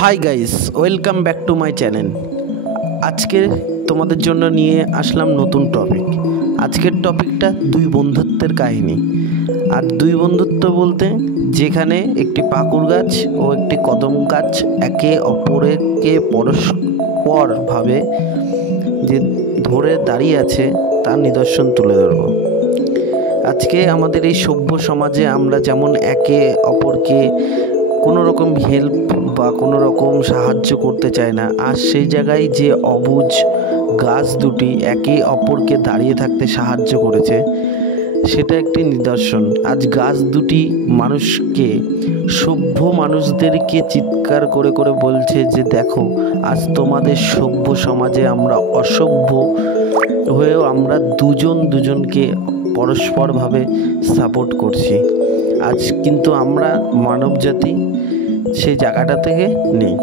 Hi guys, welcome back to my channel. আজকে তোমাদের জন্য নিয়ে আসলাম নতুন টপিক। আজকের টপিকটা দুই বন্ধুত্বের কাহিনী। আর দুই বন্ধুত্ব বলতে যেখানে একটি পাকুড় গাছ ও একটি কদম গাছ একে অপরকে পরস্পরভাবে যে ধরে দাঁড়িয়ে আছে তার নিদর্শন তুলে ধরব। আজকে আমাদের এই সভ্য সমাজে আমরা যেমন একে অপরকে কোনো রকম হেল্প বা কোনো রকম সাহায্য করতে চায় না, আর সেই জায়গায় যে অবুঝ গাছ দুটি একে অপরকে দাঁড়িয়ে থাকতে সাহায্য করেছে সেটা একটি নিদর্শন। আজ গাছ দুটি মানুষকে, সভ্য মানুষদেরকে চিৎকার করে করে বলছে যে দেখো, আজ তোমাদের সভ্য সমাজে আমরা অসভ্য হয়েও আমরা দুজনকে পরস্পরভাবে সাপোর্ট করছি। আজ কিন্তু আমরা মানবজাতি সেই জায়গাটা থেকে নেই।